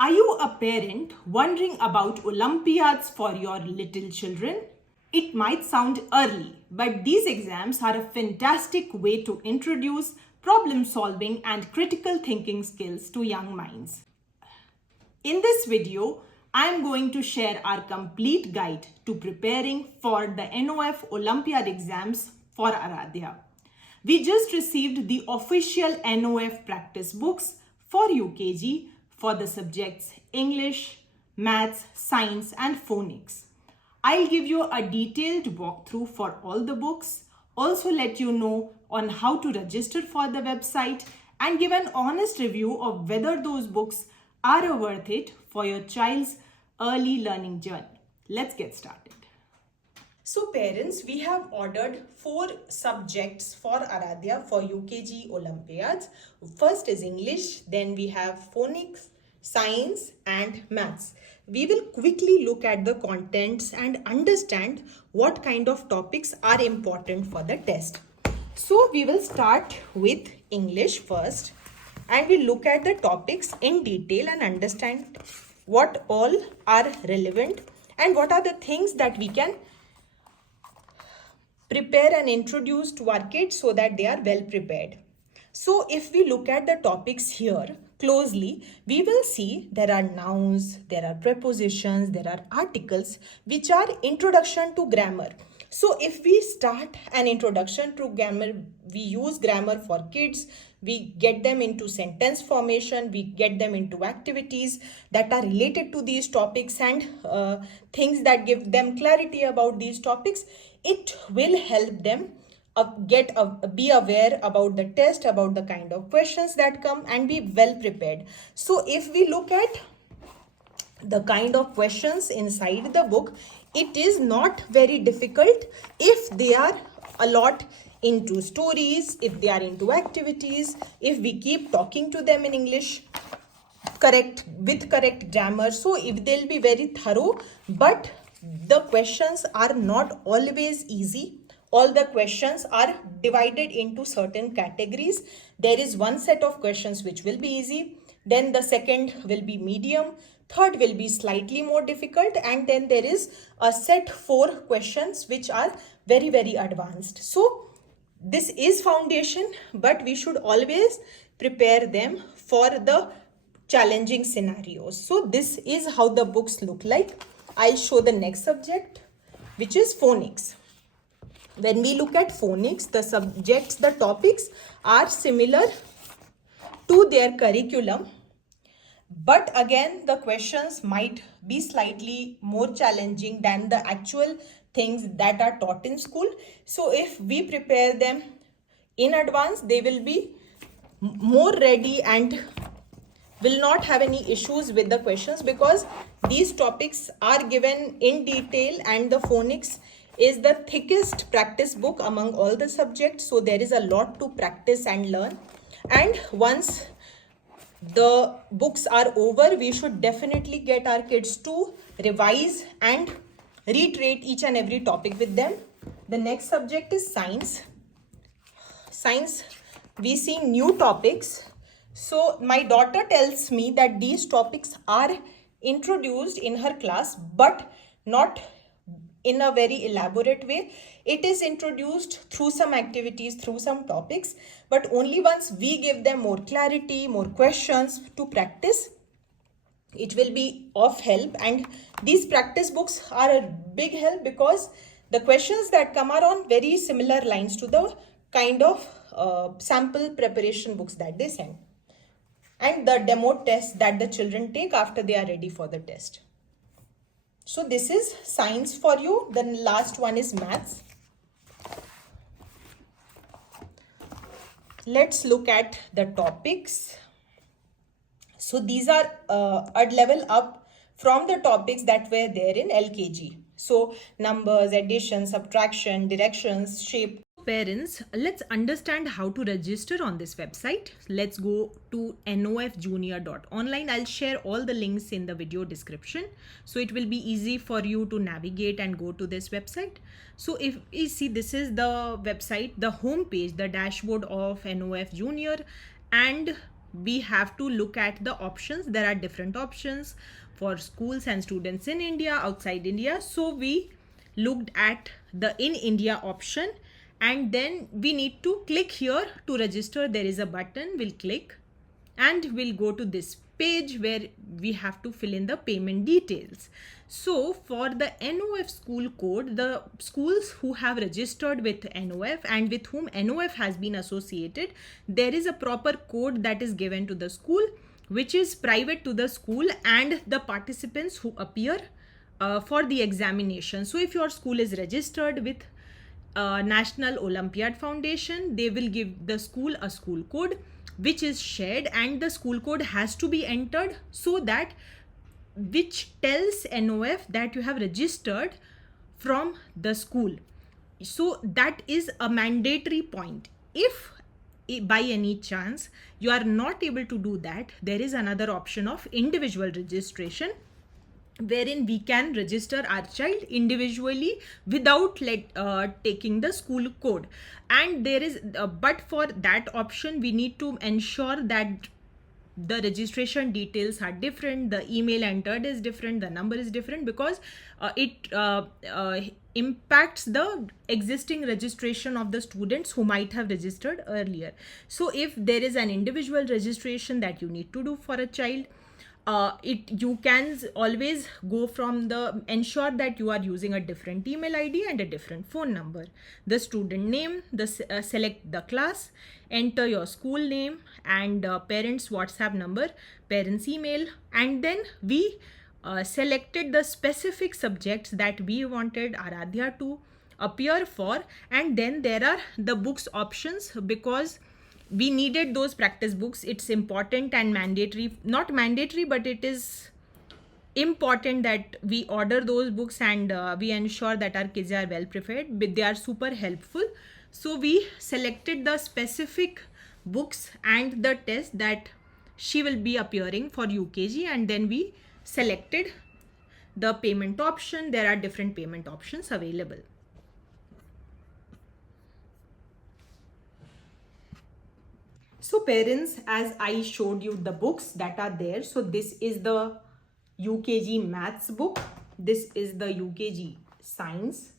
Are you a parent wondering about Olympiads for your little children? It might sound early, but these exams are a fantastic way to introduce problem solving and critical thinking skills to young minds. In this video, I am going to share our complete guide to preparing for the NOF Olympiad exams for Aaradhya. We just received the official NOF practice books for UKG for the subjects English, Maths, Science and Phonics. I'll give you a detailed walkthrough for all the books, also let you know on how to register for the website and give an honest review of whether those books are worth it for your child's early learning journey. Let's get started. So parents, we have ordered 4 subjects for Aaradhya for UKG Olympiads. First is English, then we have Phonics, Science and Maths. We will quickly look at the contents and understand what kind of topics are important for the test. So we will start with English first and we'll look at the topics in detail and understand what all are relevant and what are the things that we can prepare and introduce to our kids so that they are well prepared. So if we look at the topics here closely, we will see there are nouns, there are prepositions, there are articles which are introduction to grammar. So if we start an introduction to grammar, we use grammar for kids, we get them into sentence formation, we get them into activities that are related to these topics and things that give them clarity about these topics. It will help them be aware about the test, about the kind of questions that come and be well prepared. So if we look at the kind of questions inside the book, it is not very difficult if they are a lot into stories, if they are into activities, if we keep talking to them in English with correct grammar. So if they'll be very thorough, but the questions are not always easy. All the questions are divided into certain categories. There is one set of questions which will be easy, then the second will be medium, third will be slightly more difficult, and then there is a set 4 questions which are very, very advanced. So this is foundation, but we should always prepare them for the challenging scenarios. So this is how the books look like. I'll show the next subject, which is Phonics. When we look at Phonics, the subjects, the topics are similar to their curriculum. But again, the questions might be slightly more challenging than the actual things that are taught in school. So if we prepare them in advance, they will be more ready and will not have any issues with the questions because these topics are given in detail and the Phonics is the thickest practice book among all the subjects. So there is a lot to practice and learn. And once the books are over, we should definitely get our kids to revise and reiterate each and every topic with them. The next subject is Science. Science, we see new topics. So my daughter tells me that these topics are introduced in her class, but not in a very elaborate way. It is introduced through some activities, through some topics, but only once we give them more clarity, more questions to practice, it will be of help. And these practice books are a big help because the questions that come are on very similar lines to the kind of sample preparation books that they send and the demo test that the children take after they are ready for the test. So this is Science for you. The last one is Maths. Let's look at the topics. So these are a level up from the topics that were there in LKG. So numbers, addition, subtraction, directions, shape. Parents, let's understand how to register on this website. Let's go to nofjunior.online. I'll share all the links in the video description, so it will be easy for you to navigate and go to this website. So if you see, this is the website, the home page, the dashboard of NOF Junior, and we have to look at the options. There are different options for schools and students in India, outside India. So we looked at the in India option, and then we need to click here to register. There is a button, we'll click and we'll go to this page where we have to fill in the payment details. So for the NOF school code, the schools who have registered with NOF and with whom NOF has been associated, there is a proper code that is given to the school, which is private to the school and the participants who appear for the examination. So if your school is registered with National Olympiad Foundation, they will give the school a school code which is shared, and the school code has to be entered so that which tells NOF that you have registered from the school. So that is a mandatory point. If by any chance you are not able to do that, there is another option of individual registration, wherein we can register our child individually without taking the school code. And there is but for that option we need to ensure that the registration details are different, the email entered is different, the number is different, because it impacts the existing registration of the students who might have registered earlier. So if there is an individual registration that you need to do for a child, you can always go from the ensure that you are using a different email ID and a different phone number, the student name, select the class, enter your school name and parents WhatsApp number, parents email, and then we selected the specific subjects that we wanted Aaradhya to appear for, and then there are the books options, because we needed those practice books. It's important and mandatory, not mandatory, but it is important that we order those books and we ensure that our kids are well prepared, but they are super helpful. So we selected the specific books and the test that she will be appearing for UKG, and then we selected the payment option. There are different payment options available. So parents, as I showed you the books that are there, so this is the UKG maths book, this is the UKG science,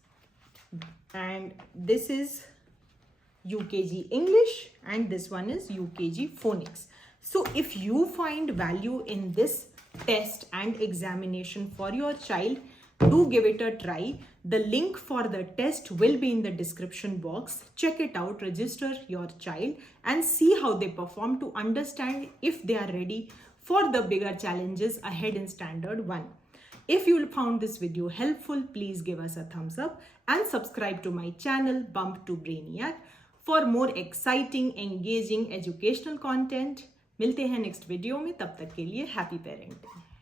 and this is UKG English, and this one is UKG Phonics. So if you find value in this test and examination for your child, do give it a try. The link for the test will be in the description box. Check it out, register your child and see how they perform to understand if they are ready for the bigger challenges ahead in Standard 1. If you found this video helpful, please give us a thumbs up and subscribe to my channel BumptoBrainiac for more exciting, engaging, educational content. मिलते हैं next video में, तब तक के लिए happy parenting.